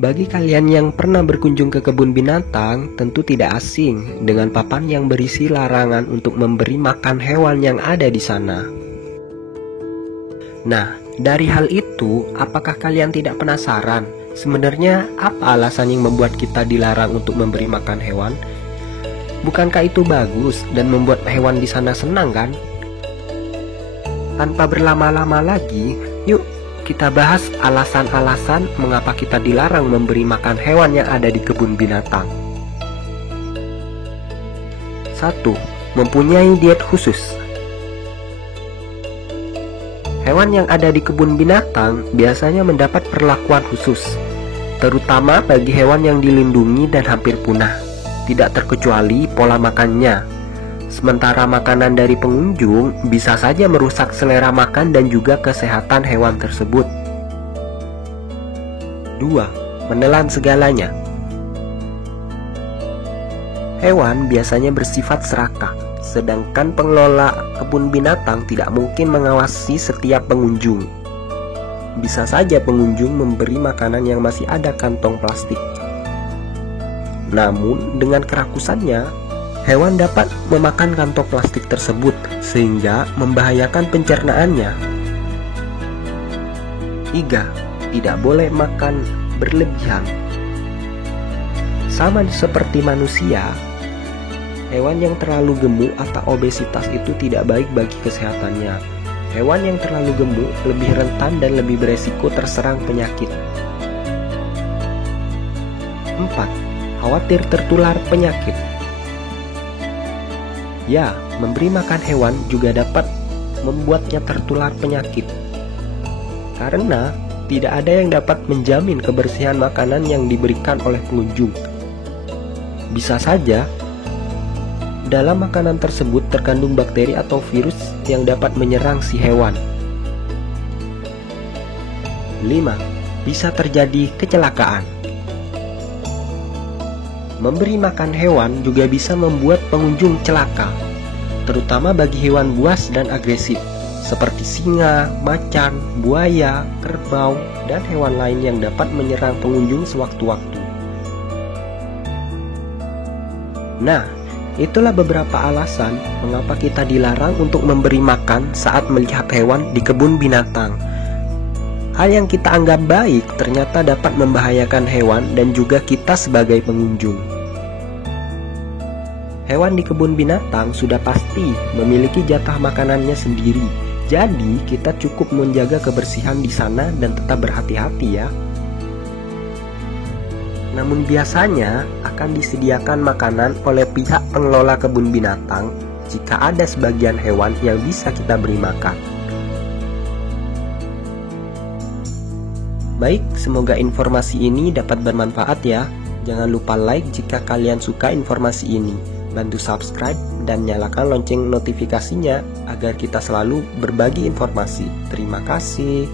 Bagi kalian yang pernah berkunjung ke kebun binatang, tentu tidak asing dengan papan yang berisi larangan untuk memberi makan hewan yang ada di sana. Nah, dari hal itu, apakah kalian tidak penasaran? Sebenarnya apa alasan yang membuat kita dilarang untuk memberi makan hewan? Bukankah itu bagus dan membuat hewan di sana senang kan? Tanpa berlama-lama lagi, yuk kita bahas alasan-alasan mengapa kita dilarang memberi makan hewan yang ada di kebun binatang. 1. Mempunyai diet khusus. Hewan yang ada di kebun binatang biasanya mendapat perlakuan khusus, terutama bagi hewan yang dilindungi dan hampir punah, tidak terkecuali pola makannya. Sementara makanan dari pengunjung bisa saja merusak selera makan dan juga kesehatan hewan tersebut. 2. Menelan segalanya. Hewan biasanya bersifat serakah, sedangkan pengelola kebun binatang tidak mungkin mengawasi setiap pengunjung. Bisa saja pengunjung memberi makanan yang masih ada kantong plastik. Namun dengan kerakusannya, hewan dapat memakan kantong plastik tersebut sehingga membahayakan pencernaannya. 3. Tidak boleh makan berlebihan. Sama seperti manusia, hewan yang terlalu gemuk atau obesitas itu tidak baik bagi kesehatannya. Hewan yang terlalu gemuk lebih rentan dan lebih beresiko terserang penyakit. 4. Khawatir tertular penyakit. Ya, memberi makan hewan juga dapat membuatnya tertular penyakit. Karena tidak ada yang dapat menjamin kebersihan makanan yang diberikan oleh pengunjung. Bisa saja dalam makanan tersebut terkandung bakteri atau virus yang dapat menyerang si hewan. 5. Bisa terjadi kecelakaan. Memberi makan hewan juga bisa membuat pengunjung celaka, terutama bagi hewan buas dan agresif, seperti singa, macan, buaya, kerbau, dan hewan lain yang dapat menyerang pengunjung sewaktu-waktu. Nah, itulah beberapa alasan mengapa kita dilarang untuk memberi makan saat melihat hewan di kebun binatang. Hal yang kita anggap baik ternyata dapat membahayakan hewan dan juga kita sebagai pengunjung. Hewan di kebun binatang sudah pasti memiliki jatah makanannya sendiri. Jadi kita cukup menjaga kebersihan di sana dan tetap berhati-hati ya. Namun biasanya akan disediakan makanan oleh pihak pengelola kebun binatang jika ada sebagian hewan yang bisa kita beri makan. Baik, semoga informasi ini dapat bermanfaat ya. Jangan lupa like jika kalian suka informasi ini. Bantu subscribe dan nyalakan lonceng notifikasinya agar kita selalu berbagi informasi. Terima kasih.